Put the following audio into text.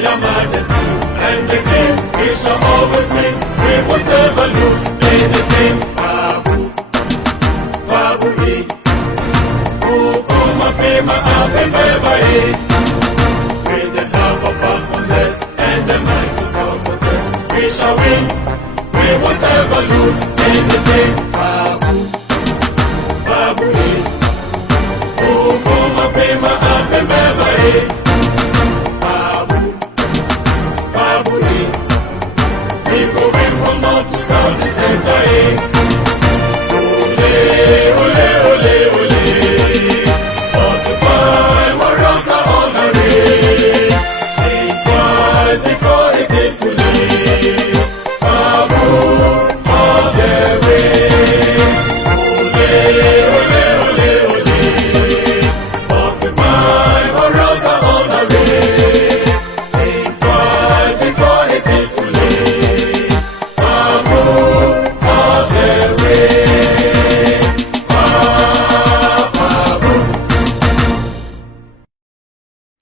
your majesty. And the team, we shall always win. We won't ever lose anything. Fabu, Fabu he. Ukuma pima apembeba he. With the help of our sponsors and the mighty supporters, we shall win. We won't ever lose anything. Fabu, Fabu he. Ukuma pima apembeba he. Fabu, Fabu he. We go in from north to south, the center he.